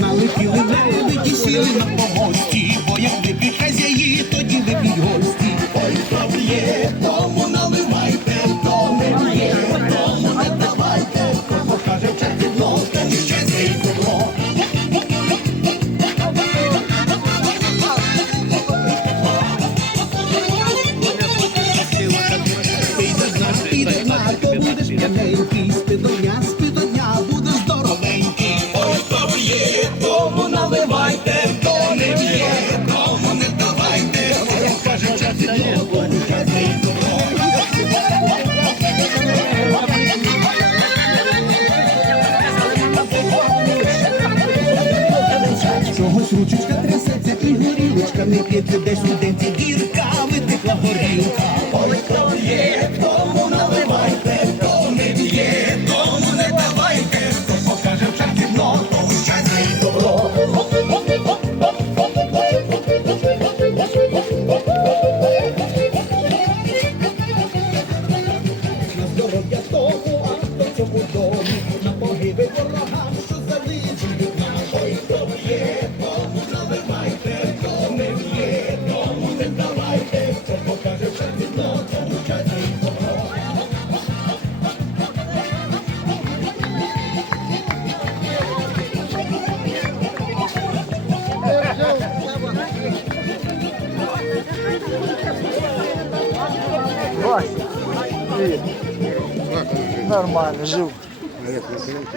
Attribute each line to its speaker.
Speaker 1: Налетіли лебеді, сіли на погості, бо як не хазяї, підна, то будеш п'яненький, спи дня, спи до дня, будеш здоровенький. Ой, хто б'є, тому наливайте, хто не б'є, тому не давайте. Покаже в черзі дно, тому щастя. Чогось ручечка трясеться і горілочка не п'ється десь у денці дірка, витекла горілка.
Speaker 2: Нормально, жив.